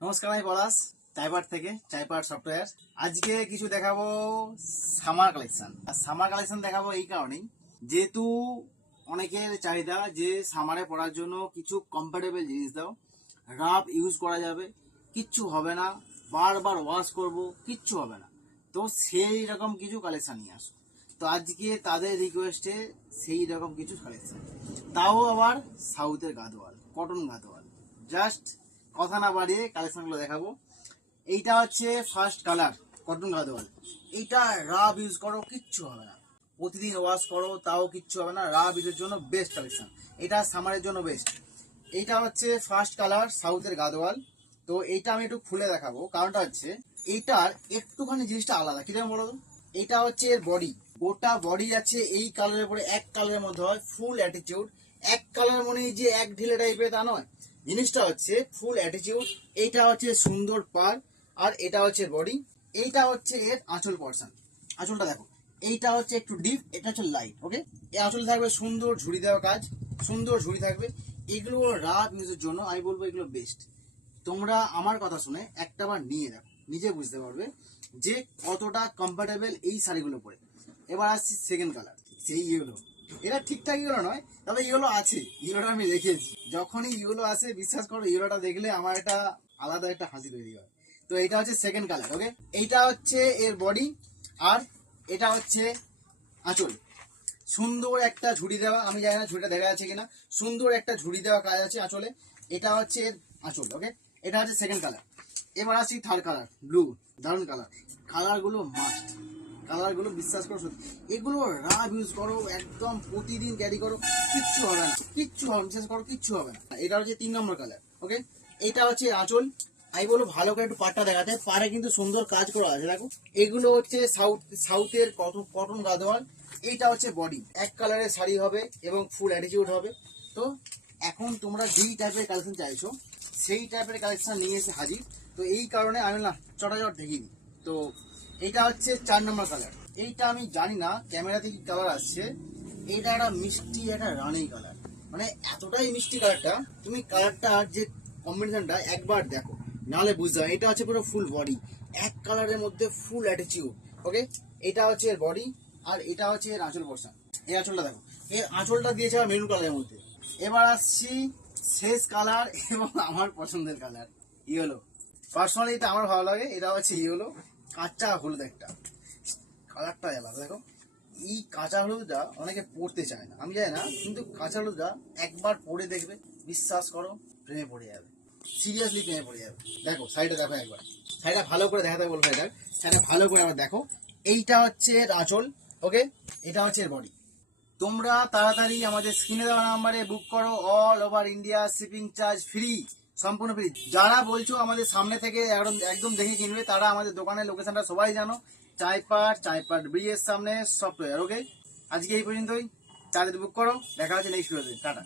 নমস্কার, আমি পলাশ চাইপাট থেকে চাইপাট সফটওয়্যার। আজকে কিছু দেখাবো সামার কালেকশন। আর সামার কালেকশন দেখাবো এই কারণেই, যেহেতু অনেকের চাহিদা যে সামারে পরার জন্য কিছু কমফোর্টেবল জিনিস দাও, রাফ ইউজ করা যাবে, কিচ্ছু হবে না, বারবার ওয়াশ করব, কিচ্ছু হবে না। তো সেই রকম কিছু কালেকশন নিয়ে আসো। তো আজকে তাদের রিকোয়েস্টে সেই রকম কিছু কালেকশন, তাও আবার সাউথের গাদোয়াল, কটন গাদোয়াল। জাস্ট কথা না বাড়িয়ে কালেকশনগুলো দেখাবো। এইটা হচ্ছে ফার্স্ট কালার কটন গাদোয়াল। এইটা রাফ ইউজ করো, কিচ্ছু হবে না, প্রতিদিন ওয়াশ করো তাও কিচ্ছু হবে না। রাফ ইউজের জন্য বেস্ট কালেকশন, এটা সামারের জন্য বেস্ট। এইটা হচ্ছে ফার্স্ট কালার সাউথের গাদোয়াল। তো এইটা আমি একটু খুলে দেখাবো, কারণটা হচ্ছে এইটার একটুখানি জিনিসটা আলাদা। কি বলো তো, এটা হচ্ছে এর বডি, গোটা বডি আছে এই কালারের পরে, এক কালারের মধ্যে হয় ফুল অ্যাটিটিউড। এক কালার মনে যে এক ঢিলে টাইপের তা নয়, জিনিসটা হচ্ছে ফুল অ্যাটিটিউড। এইটা হচ্ছে সুন্দর পার, আর এটা হচ্ছে বডি। এইটা হচ্ছে এর আঁচল পর্শন। আঁচলটা দেখো, এইটা হচ্ছে একটু ডিপ, এটা হচ্ছে লাইট। ওকে, এই আঁচল থাকবে সুন্দর ঝুড়ি দেওয়া কাজ, সুন্দর ঝুড়ি থাকবে। এগুলো রাফ ইউজের জন্য আমি বলবো এগুলো বেস্ট। তোমরা আমার কথা শুনে একটা বার নিয়ে দেখো, নিজে বুঝতে পারবে যে কতটা কমফোর্টেবল এই শাড়িগুলো পরে। এবার আসছি সেকেন্ড কালার, সেই ইয়েলো। এটা ঠিকঠাক ইয়েলো নয়, তবে ইয়েলো আছে, ইয়েলোটা আমি রেখেছি। যখনই ইয়েলো আসে বিশ্বাস করো, ইয়েলোটা দেখলে আমার একটা আলাদা একটা হাসি তৈরি হয়। তো এটা হচ্ছে সেকেন্ড কালার। ওকে, এইটা হচ্ছে এর বডি, আর এটা হচ্ছে আঁচল। সুন্দর একটা ঝুড়ি দেওয়া, আমি জানি না ঝুড়িটা দেখা যাচ্ছে কিনা, সুন্দর একটা ঝুড়ি দেওয়া কাজ আছে আঁচলে। এটা হচ্ছে এর আঁচল। ওকে, এটা হচ্ছে সেকেন্ড কালার। এবার আসি থার্ড কালার, ব্লু। দারুণ কালার, কালারগুলো মাস্ট, কালারগুলো বিশ্বাস করো সত্যি, এগুলো রাফ ইউজ করো, একদম প্রতিদিন ক্যারি করো, কিচ্ছু হবে না, কিচ্ছু হবে না, বিশ্বাস করো কিচ্ছু হবে না। এটা হচ্ছে 3 নম্বর কালার। ওকে, এটা হচ্ছে আঁচল। আমি বলবো ভালো করে একটু পাটটা দেখাতে পারে, কিন্তু সুন্দর কাজ করা আছে দেখো। এগুলো হচ্ছে সাউথের কটন গাদোয়াল। এইটা হচ্ছে বডি, এক কালারের শাড়ি হবে এবং ফুল অ্যাটিটিউড হবে। তো এখন তোমরা যেই টাইপের কালেকশন চাইছো সেই টাইপের কালেকশন নিয়ে এসে হাজির। তো এই কারণে আমি না চটাচট দেখিনি। তো এইটা হচ্ছে 4 নম্বর কালার। এইটা আমি জানি না ক্যামেরাতে কি কালার আসছে, এইটা একটা মিষ্টি একটা রানী কালার, মানে এতটাই মিষ্টি কালারটা, তুমি কালারটা যে কম্বিনেশনটা একবার দেখো, নাহলে বুঝতে হবে। এটা হচ্ছে পুরো ফুল বডি, এক কালারের মধ্যে ফুল অ্যাটিটিউড। ওকে, এটা হচ্ছে এর বডি, আর এটা হচ্ছে এর আঁচল পোর্শন। এই আঁচলটা দেখো, এর আঁচলটা দিয়েছে মেরুন কালারের মধ্যে। এবার আসছি শেষ কালার এবং আমার পছন্দের কালার, ইয়েলো। পার্সোনালি এটা আমার ভালো লাগে। এটা হচ্ছে ইয়েলো, কাঁচা হলুদ একটা কালারটা আলাদা দেখো। এই কাঁচা হলুদটা অনেকে পড়তে চায় না, আমি জানি না, কিন্তু কাঁচা হলুদটা একবার পরে দেখবে, বিশ্বাস করো প্রেমে পড়ে যাবে, সিরিয়াসলি প্রেমে পড়ে যাবে। দেখো সাইডটা দেখো একবার, সাইডটা ভালো করে দেখাতে বলবো, এটা সাইডটা ভালো করে আবার দেখো। এইটা হচ্ছে এর আঁচল। ওকে, এটা হচ্ছে এর বডি। তোমরা তাড়াতাড়ি আমাদের স্ক্রিনে দেওয়া নাম্বারে বুক করো, all over India shipping charge free, সম্পূর্ণ ফ্রি। যারা বলছো আমাদের সামনে থেকে একদম একদম দেখে কিনবে, তারা আমাদের দোকানের লোকেশনটা সবাই জানো, চাইপাট ব্রিজের সামনে সফটওয়্যার। ওকে, আজকে এই পর্যন্তই, তাড়াতাড়ি বুক করো, দেখা হচ্ছে নেক্সট ভিডিওতে। টাটা।